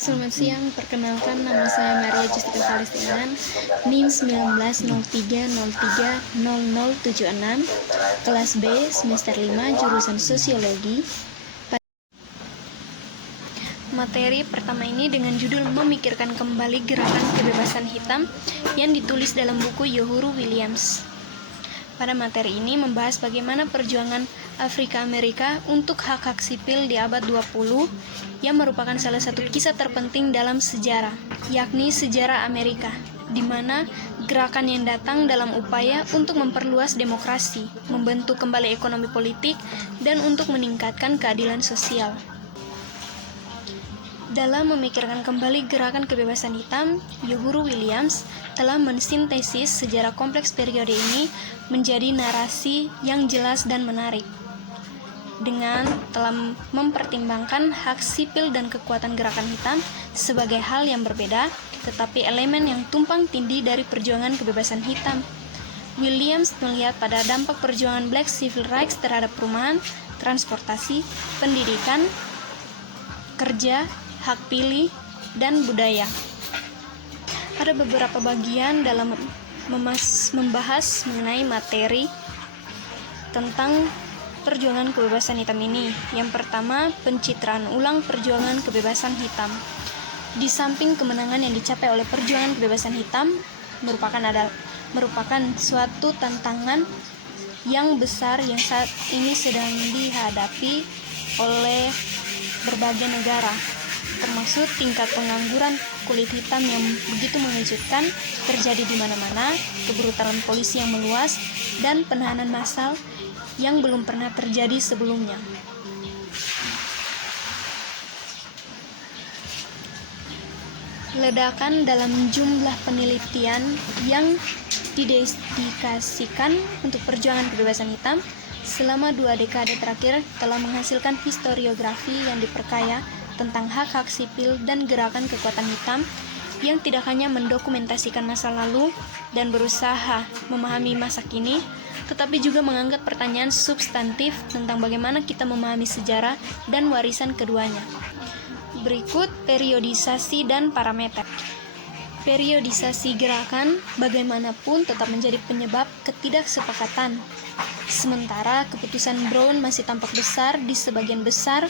Selamat siang, perkenalkan nama saya Maria Justika Palestinan, NIM 1903030076, kelas B, semester 5, jurusan Sosiologi. Materi pertama ini dengan judul Memikirkan Kembali Gerakan Kebebasan Hitam yang ditulis dalam buku Yohuru Williams. Pada materi ini membahas bagaimana perjuangan Afrika Amerika untuk hak-hak sipil di abad 20 yang merupakan salah satu kisah terpenting dalam sejarah, yakni sejarah Amerika, di mana gerakan yang datang dalam upaya untuk memperluas demokrasi, membentuk kembali ekonomi politik, dan untuk meningkatkan keadilan sosial. Dalam memikirkan kembali gerakan kebebasan hitam, Yohuru Williams telah mensintesis sejarah kompleks periode ini menjadi narasi yang jelas dan menarik. Dengan telah mempertimbangkan hak sipil dan kekuatan gerakan hitam sebagai hal yang berbeda, tetapi elemen yang tumpang tindih dari perjuangan kebebasan hitam. Williams melihat pada dampak perjuangan Black Civil Rights terhadap perumahan, transportasi, pendidikan, kerja, hak pilih, dan budaya. Ada beberapa bagian dalam membahas mengenai materi tentang perjuangan kebebasan hitam ini. Yang pertama, pencitraan ulang perjuangan kebebasan hitam. Di samping kemenangan yang dicapai oleh perjuangan kebebasan hitam merupakan suatu tantangan yang besar yang saat ini sedang dihadapi oleh berbagai negara, termasuk tingkat pengangguran kulit hitam yang begitu mengejutkan terjadi di mana-mana, kebrutalan polisi yang meluas, dan penahanan massal yang belum pernah terjadi sebelumnya. Ledakan dalam jumlah penelitian yang didedikasikan untuk perjuangan kebebasan hitam selama 2 dekade terakhir telah menghasilkan historiografi yang diperkaya tentang hak-hak sipil dan gerakan kekuatan hitam yang tidak hanya mendokumentasikan masa lalu dan berusaha memahami masa kini, tetapi juga mengangkat pertanyaan substantif tentang bagaimana kita memahami sejarah dan warisan keduanya. Berikut periodisasi dan parameter. Periodisasi gerakan bagaimanapun tetap menjadi penyebab ketidaksepakatan. Sementara keputusan Brown masih tampak besar di sebagian besar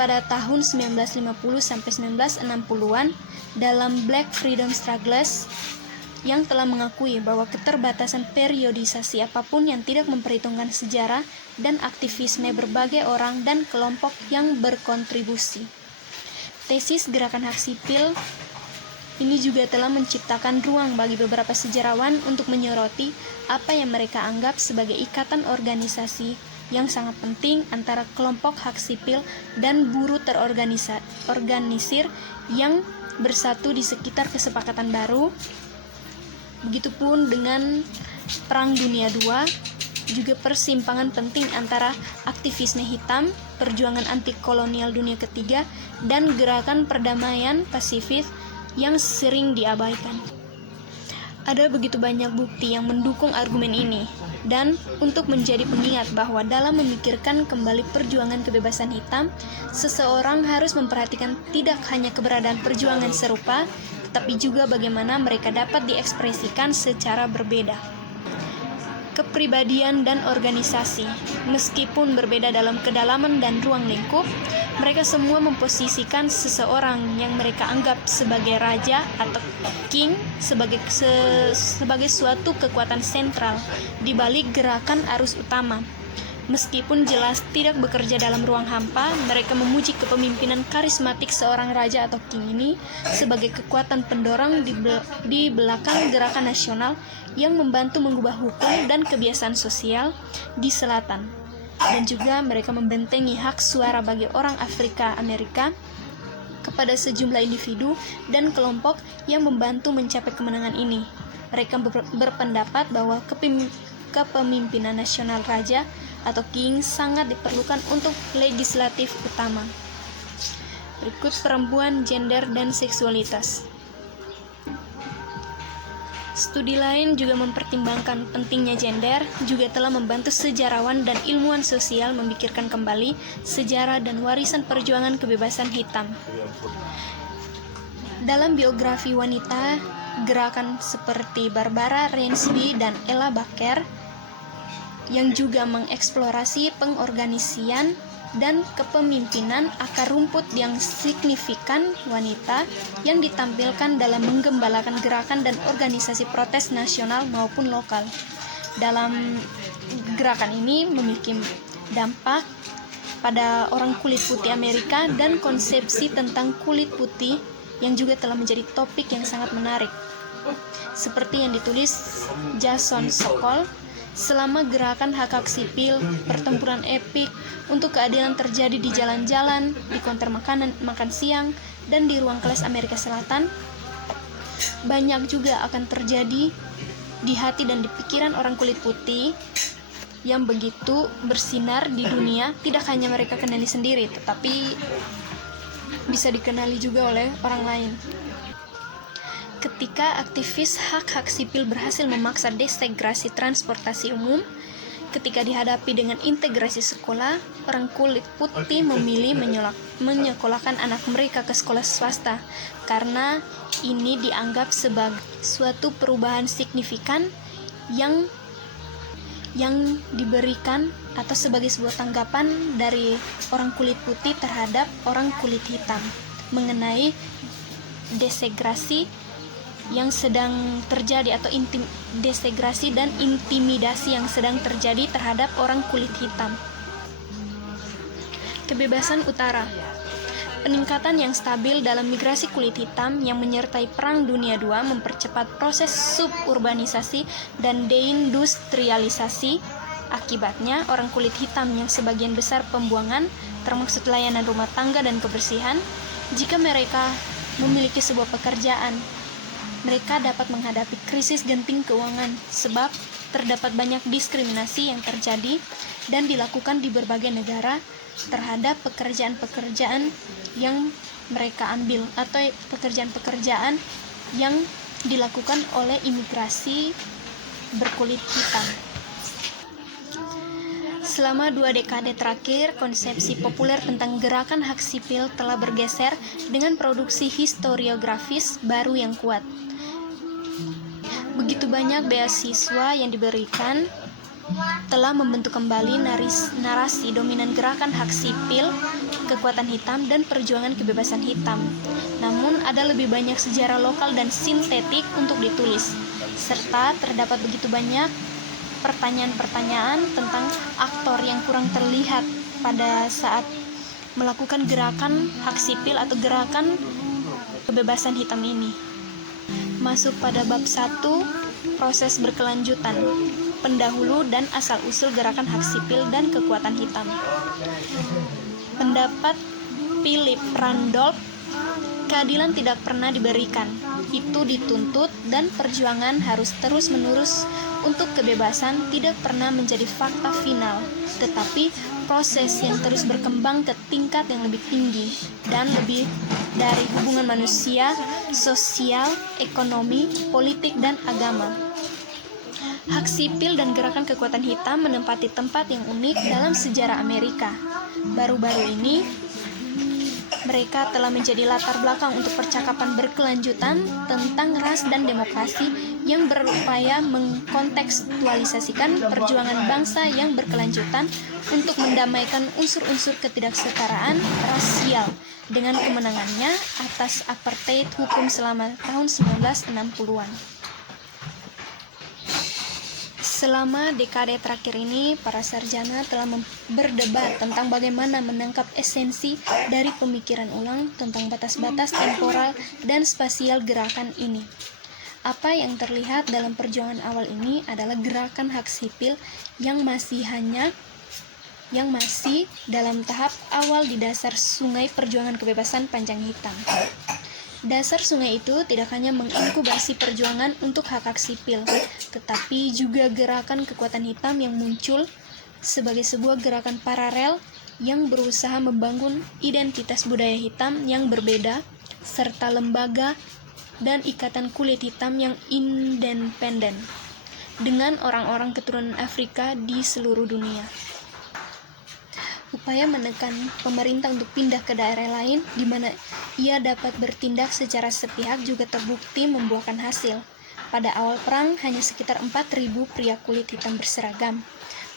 pada tahun 1950-1960-an dalam Black Freedom Struggles yang telah mengakui bahwa keterbatasan periodisasi apapun yang tidak memperhitungkan sejarah dan aktivisme berbagai orang dan kelompok yang berkontribusi. Tesis gerakan hak sipil ini juga telah menciptakan ruang bagi beberapa sejarawan untuk menyoroti apa yang mereka anggap sebagai ikatan organisasi yang sangat penting antara kelompok hak sipil dan buruh terorganisir yang bersatu di sekitar kesepakatan baru. Begitupun dengan Perang Dunia II, juga persimpangan penting antara aktivisme hitam, perjuangan anti kolonial dunia ketiga, dan gerakan perdamaian Pasifik yang sering diabaikan. Ada begitu banyak bukti yang mendukung argumen ini, dan untuk menjadi pengingat bahwa dalam memikirkan kembali perjuangan kebebasan hitam, seseorang harus memperhatikan tidak hanya keberadaan perjuangan serupa, tetapi juga bagaimana mereka dapat diekspresikan secara berbeda. Kepribadian dan organisasi, meskipun berbeda dalam kedalaman dan ruang lingkup, mereka semua memposisikan seseorang yang mereka anggap sebagai raja atau king sebagai suatu kekuatan sentral di balik gerakan arus utama. Meskipun jelas tidak bekerja dalam ruang hampa, mereka memuji kepemimpinan karismatik seorang raja atau king ini sebagai kekuatan pendorong di belakang gerakan nasional yang membantu mengubah hukum dan kebiasaan sosial di selatan. Dan juga mereka membentengi hak suara bagi orang Afrika Amerika kepada sejumlah individu dan kelompok yang membantu mencapai kemenangan ini. Mereka berpendapat bahwa kepemimpinan nasional raja atau king sangat diperlukan untuk legislatif utama. Berikut perempuan, gender, dan seksualitas. Studi lain juga mempertimbangkan pentingnya gender, juga telah membantu sejarawan dan ilmuwan sosial memikirkan kembali sejarah dan warisan perjuangan kebebasan hitam. Dalam biografi wanita, gerakan seperti Barbara Rainsby dan Ella Baker yang juga mengeksplorasi pengorganisian dan kepemimpinan akar rumput yang signifikan wanita yang ditampilkan dalam menggembalakan gerakan dan organisasi protes nasional maupun lokal. Dalam gerakan ini memiliki dampak pada orang kulit putih Amerika dan konsepsi tentang kulit putih yang juga telah menjadi topik yang sangat menarik. Seperti yang ditulis Jason Sokol, selama gerakan hak-hak sipil, pertempuran epik untuk keadilan terjadi di jalan-jalan, di konter makan siang, dan di ruang kelas Amerika Selatan, banyak juga akan terjadi di hati dan di pikiran orang kulit putih yang begitu bersinar di dunia. Tidak hanya mereka kenali sendiri, tetapi bisa dikenali juga oleh orang lain. Ketika aktivis hak-hak sipil berhasil memaksa desintegrasi transportasi umum, ketika dihadapi dengan integrasi sekolah, orang kulit putih memilih menyekolahkan anak mereka ke sekolah swasta karena ini dianggap sebagai suatu perubahan signifikan yang diberikan atau sebagai sebuah tanggapan dari orang kulit putih terhadap orang kulit hitam mengenai desegrasi yang sedang terjadi atau desegrasi dan intimidasi yang sedang terjadi terhadap orang kulit hitam. Kebebasan utara. Peningkatan yang stabil dalam migrasi kulit hitam yang menyertai Perang Dunia II mempercepat proses suburbanisasi dan deindustrialisasi. Akibatnya, orang kulit hitam yang sebagian besar pembuangan, termasuk layanan rumah tangga dan kebersihan, jika mereka memiliki sebuah pekerjaan, mereka dapat menghadapi krisis genting keuangan sebab terdapat banyak diskriminasi yang terjadi dan dilakukan di berbagai negara terhadap pekerjaan-pekerjaan yang mereka ambil atau pekerjaan-pekerjaan yang dilakukan oleh imigrasi berkulit hitam. Selama 2 dekade terakhir, konsepsi populer tentang gerakan hak sipil telah bergeser dengan produksi historiografis baru yang kuat. Begitu banyak beasiswa yang diberikan telah membentuk kembali narasi dominan gerakan hak sipil, kekuatan hitam, dan perjuangan kebebasan hitam. Namun, ada lebih banyak sejarah lokal dan sintetik untuk ditulis, serta terdapat begitu banyak pertanyaan-pertanyaan tentang aktor yang kurang terlihat pada saat melakukan gerakan hak sipil atau gerakan kebebasan hitam ini. Masuk pada bab 1, proses berkelanjutan, pendahulu dan asal-usul gerakan hak sipil dan kekuatan hitam. Pendapat Philip Randolph, keadilan tidak pernah diberikan, itu dituntut, dan perjuangan harus terus-menerus untuk kebebasan tidak pernah menjadi fakta final, tetapi proses yang terus berkembang ke tingkat yang lebih tinggi dan lebih dari hubungan manusia, sosial, ekonomi, politik, dan agama. Hak sipil dan gerakan kekuatan hitam menempati tempat yang unik dalam sejarah Amerika. Baru-baru ini, mereka telah menjadi latar belakang untuk percakapan berkelanjutan tentang ras dan demokrasi yang berupaya mengkontekstualisasikan perjuangan bangsa yang berkelanjutan untuk mendamaikan unsur-unsur ketidaksetaraan rasial dengan kemenangannya atas apartheid hukum selama tahun 1960-an. Selama dekade terakhir ini, para sarjana telah berdebat tentang bagaimana menangkap esensi dari pemikiran ulang tentang batas-batas temporal dan spasial gerakan ini. Apa yang terlihat dalam perjuangan awal ini adalah gerakan hak sipil yang masih dalam tahap awal di dasar sungai perjuangan kebebasan panjang hitam. Dasar sungai itu tidak hanya menginkubasi perjuangan untuk hak-hak sipil, tetapi juga gerakan kekuatan hitam yang muncul sebagai sebuah gerakan paralel yang berusaha membangun identitas budaya hitam yang berbeda, serta lembaga dan Ikatan Kulit Hitam yang independen dengan orang-orang keturunan Afrika di seluruh dunia. Upaya menekan pemerintah untuk pindah ke daerah lain di mana ia dapat bertindak secara sepihak juga terbukti membuahkan hasil. Pada awal perang, hanya sekitar 4.000 pria kulit hitam berseragam.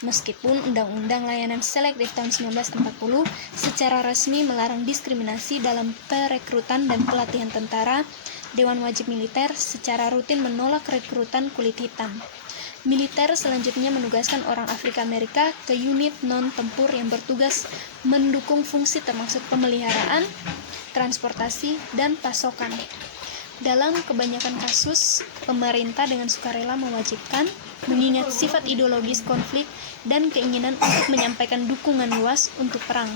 Meskipun Undang-Undang Layanan Selektif tahun 1940 secara resmi melarang diskriminasi dalam perekrutan dan pelatihan tentara, Dewan Wajib Militer secara rutin menolak rekrutan kulit hitam. Militer selanjutnya menugaskan orang Afrika Amerika ke unit non-tempur yang bertugas mendukung fungsi termasuk pemeliharaan, transportasi, dan pasokan. Dalam kebanyakan kasus, pemerintah dengan sukarela mewajibkan, mengingat sifat ideologis konflik dan keinginan untuk menyampaikan dukungan luas untuk perang.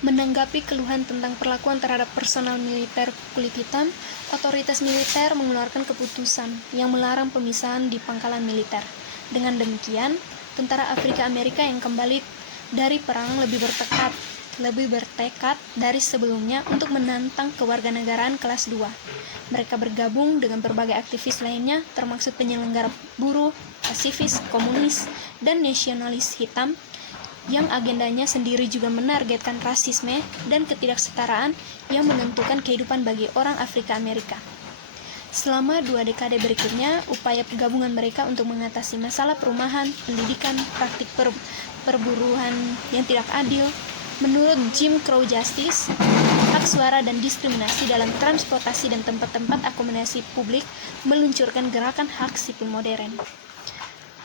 Menanggapi keluhan tentang perlakuan terhadap personal militer kulit hitam, otoritas militer mengeluarkan keputusan yang melarang pemisahan di pangkalan militer. Dengan demikian, tentara Afrika Amerika yang kembali dari perang lebih bertekad dari sebelumnya untuk menantang kewarganegaraan kelas 2. Mereka bergabung dengan berbagai aktivis lainnya, termasuk penyelenggara buruh, pasifis, komunis, dan nasionalis hitam, yang agendanya sendiri juga menargetkan rasisme dan ketidaksetaraan yang menentukan kehidupan bagi orang Afrika Amerika. Selama 2 dekade berikutnya, upaya penggabungan mereka untuk mengatasi masalah perumahan, pendidikan, praktik perburuan yang tidak adil, menurut Jim Crow Justice, hak suara dan diskriminasi dalam transportasi dan tempat-tempat akomodasi publik, meluncurkan gerakan hak sipil modern.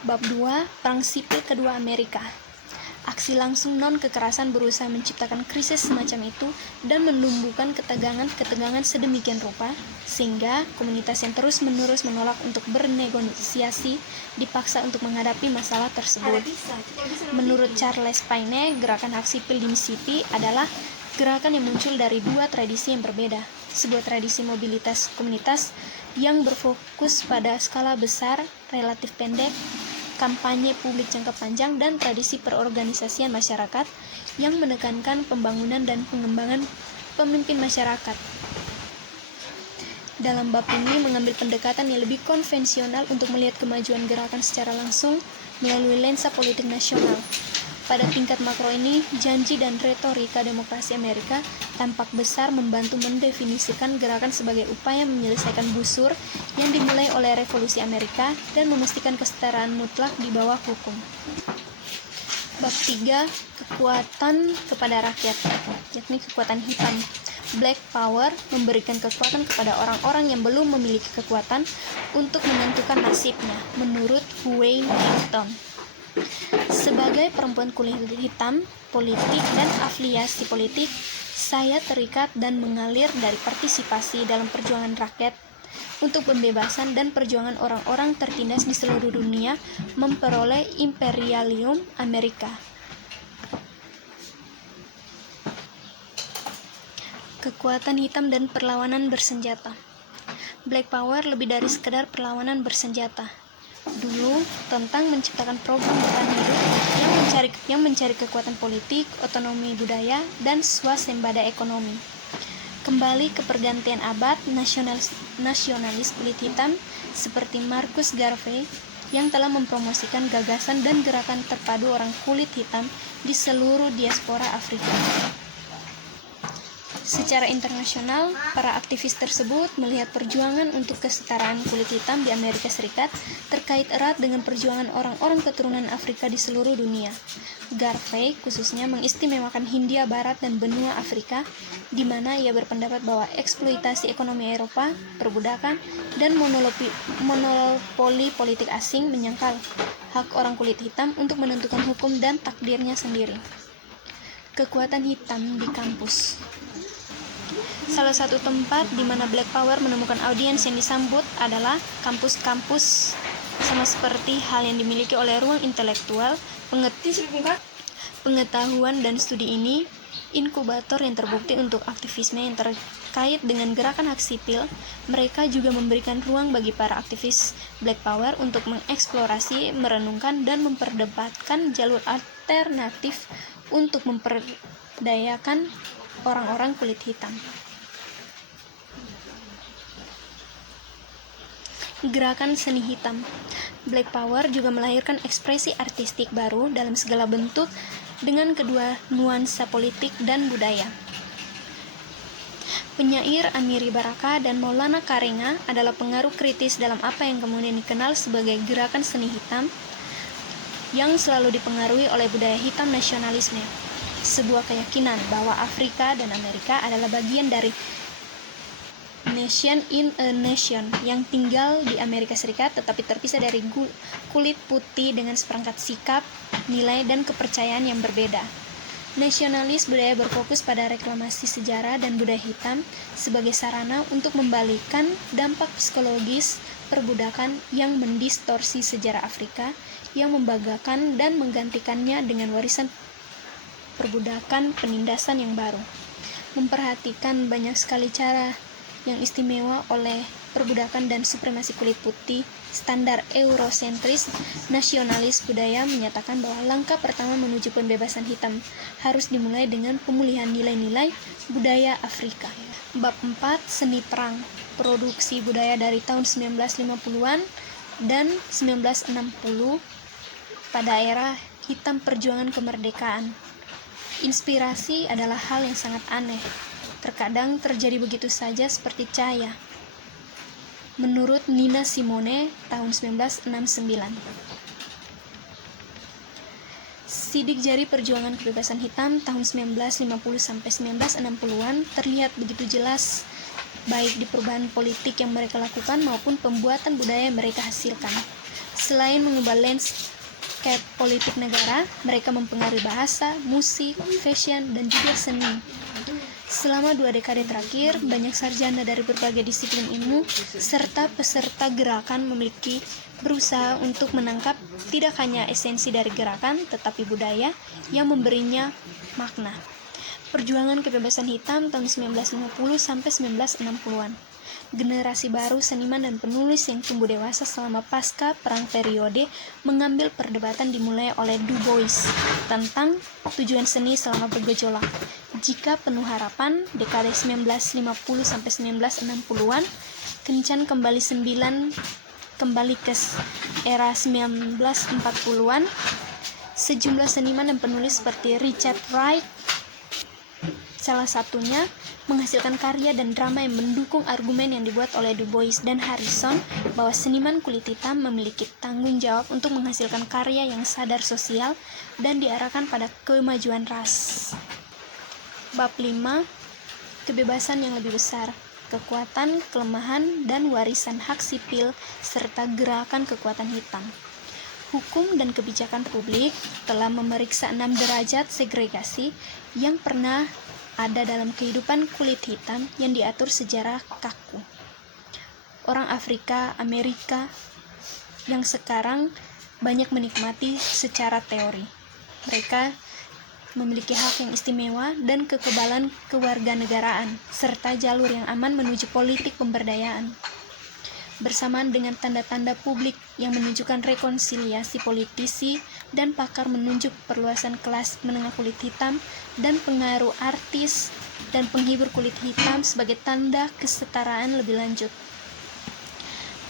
Bab 2, Perang Sipil Kedua Amerika. Aksi langsung non-kekerasan berusaha menciptakan krisis semacam itu dan menumbuhkan ketegangan sedemikian rupa, sehingga komunitas yang terus-menerus menolak untuk bernegosiasi dipaksa untuk menghadapi masalah tersebut. Menurut Charles Payne, gerakan hak sipil di Mississippi adalah gerakan yang muncul dari 2 tradisi yang berbeda. Sebuah tradisi mobilitas komunitas yang berfokus pada skala besar, relatif pendek, kampanye publik jangka panjang, dan tradisi perorganisasian masyarakat yang menekankan pembangunan dan pengembangan pemimpin masyarakat. Dalam bab ini mengambil pendekatan yang lebih konvensional untuk melihat kemajuan gerakan secara langsung melalui lensa politik nasional. Pada tingkat makro ini, janji dan retorika demokrasi Amerika tampak besar membantu mendefinisikan gerakan sebagai upaya menyelesaikan busur yang dimulai oleh revolusi Amerika dan memastikan kesetaraan mutlak di bawah hukum. Bab 3, kekuatan kepada rakyat, yakni kekuatan hitam. Black Power memberikan kekuatan kepada orang-orang yang belum memiliki kekuatan untuk menentukan nasibnya, menurut Wayne Hamilton. Sebagai perempuan kulit hitam, politik, dan afiliasi politik, saya terikat dan mengalir dari partisipasi dalam perjuangan rakyat untuk pembebasan dan perjuangan orang-orang tertindas di seluruh dunia memperoleh imperialium Amerika. Kekuatan hitam dan perlawanan bersenjata. Black Power lebih dari sekedar perlawanan bersenjata. Dulu tentang menciptakan program bertahan hidup yang mencari kekuatan politik, otonomi budaya, dan swasembada ekonomi. Kembali ke pergantian abad, nasionalis kulit hitam seperti Marcus Garvey yang telah mempromosikan gagasan dan gerakan terpadu orang kulit hitam di seluruh diaspora Afrika. Secara internasional, para aktivis tersebut melihat perjuangan untuk kesetaraan kulit hitam di Amerika Serikat terkait erat dengan perjuangan orang-orang keturunan Afrika di seluruh dunia. Garvey khususnya mengistimewakan Hindia Barat dan benua Afrika, di mana ia berpendapat bahwa eksploitasi ekonomi Eropa, perbudakan, dan monopoli politik asing menyangkal hak orang kulit hitam untuk menentukan hukum dan takdirnya sendiri. Kekuatan hitam di kampus. Salah satu tempat di mana Black Power menemukan audiens yang disambut adalah kampus-kampus, sama seperti hal yang dimiliki oleh ruang intelektual, pengetahuan dan studi ini, inkubator yang terbukti untuk aktivisme yang terkait dengan gerakan hak sipil. Mereka juga memberikan ruang bagi para aktivis Black Power untuk mengeksplorasi, merenungkan, dan memperdebatkan jalur alternatif untuk memperdayakan orang-orang kulit hitam. Gerakan seni hitam. Black Power juga melahirkan ekspresi artistik baru dalam segala bentuk dengan kedua nuansa politik dan budaya. Penyair Amiri Baraka dan Maulana Karenga adalah pengaruh kritis dalam apa yang kemudian dikenal sebagai gerakan seni hitam yang selalu dipengaruhi oleh budaya hitam nasionalisme, sebuah keyakinan bahwa Afrika dan Amerika adalah bagian dari nation in a nation yang tinggal di Amerika Serikat tetapi terpisah dari kulit putih dengan seperangkat sikap, nilai, dan kepercayaan yang berbeda. Nasionalis budaya berfokus pada reklamasi sejarah dan budaya hitam sebagai sarana untuk membalikan dampak psikologis perbudakan yang mendistorsi sejarah Afrika, yang membanggakan dan menggantikannya dengan warisan perbudakan penindasan yang baru. Memperhatikan banyak sekali cara yang istimewa oleh perbudakan dan supremasi kulit putih, standar eurosentris, nasionalis budaya menyatakan bahwa langkah pertama menuju pembebasan hitam harus dimulai dengan pemulihan nilai-nilai budaya Afrika. Bab 4. Seni perang. Produksi budaya dari tahun 1950-an dan 1960 pada era hitam perjuangan kemerdekaan. Inspirasi adalah hal yang sangat aneh. Terkadang terjadi begitu saja seperti cahaya. Menurut Nina Simone tahun 1969. Sidik jari perjuangan kebebasan hitam tahun 1950 sampai 1960-an terlihat begitu jelas baik di perubahan politik yang mereka lakukan maupun pembuatan budaya yang mereka hasilkan. Selain mengubah landscape politik negara, mereka mempengaruhi bahasa, musik, fashion, dan juga seni. Selama 2 dekade terakhir, banyak sarjana dari berbagai disiplin ilmu serta peserta gerakan berusaha untuk menangkap tidak hanya esensi dari gerakan, tetapi budaya yang memberinya makna. Perjuangan kebebasan hitam tahun 1950 sampai 1960-an. Generasi baru seniman dan penulis yang tumbuh dewasa selama pasca perang periode mengambil perdebatan dimulai oleh Du Bois tentang tujuan seni selama bergejolak. Jika penuh harapan, dekade 1950 sampai 1960-an, kencan kembali ke era 1940-an, sejumlah seniman dan penulis seperti Richard Wright, salah satunya, menghasilkan karya dan drama yang mendukung argumen yang dibuat oleh Du Bois dan Harrison bahwa seniman kulit hitam memiliki tanggung jawab untuk menghasilkan karya yang sadar sosial dan diarahkan pada kemajuan ras. Bab 5. Kebebasan yang lebih besar, kekuatan, kelemahan, dan warisan hak sipil serta gerakan kekuatan hitam. Hukum dan kebijakan publik telah memeriksa 6 derajat segregasi yang pernah ada dalam kehidupan kulit hitam yang diatur sejarah kaku. Orang Afrika, Amerika yang sekarang banyak menikmati secara teori. Mereka memiliki hak yang istimewa dan kekebalan kewarganegaraan, serta jalur yang aman menuju politik pemberdayaan. Bersamaan dengan tanda-tanda publik yang menunjukkan rekonsiliasi politisi dan pakar menunjuk perluasan kelas menengah kulit hitam dan pengaruh artis dan penghibur kulit hitam sebagai tanda kesetaraan lebih lanjut.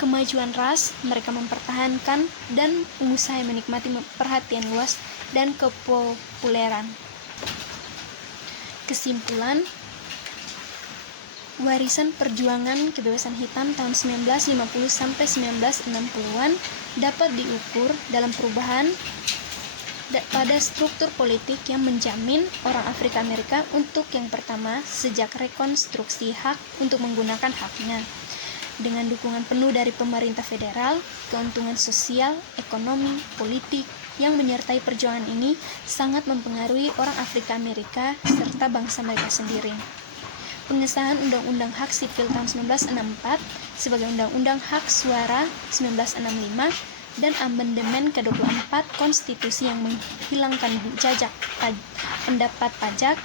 Kemajuan ras, mereka mempertahankan dan pengusaha yang menikmati perhatian luas dan kepopuleran. Kesimpulan, warisan perjuangan kebebasan hitam tahun 1950 sampai 1960-an dapat diukur dalam perubahan pada struktur politik yang menjamin orang Afrika Amerika untuk yang pertama sejak rekonstruksi hak untuk menggunakan haknya. Dengan dukungan penuh dari pemerintah federal, keuntungan sosial, ekonomi, politik yang menyertai perjuangan ini sangat mempengaruhi orang Afrika Amerika serta bangsa mereka sendiri. Pengesahan Undang-Undang Hak Sipil tahun 1964 sebagai Undang-Undang Hak Suara 1965 dan amandemen ke-24 konstitusi yang menghilangkan jajak pendapat pajak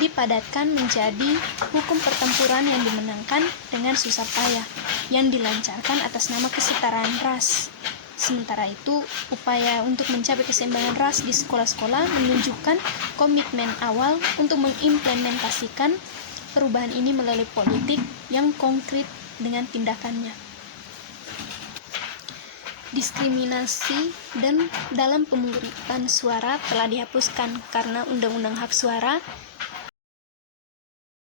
dipadatkan menjadi hukum pertempuran yang dimenangkan dengan susah payah yang dilancarkan atas nama kesetaraan ras. Sementara itu, upaya untuk mencapai keseimbangan ras di sekolah-sekolah menunjukkan komitmen awal untuk mengimplementasikan perubahan ini melalui politik yang konkret dengan tindakannya. Diskriminasi dan dalam pemungutan suara telah dihapuskan karena Undang-Undang Hak Suara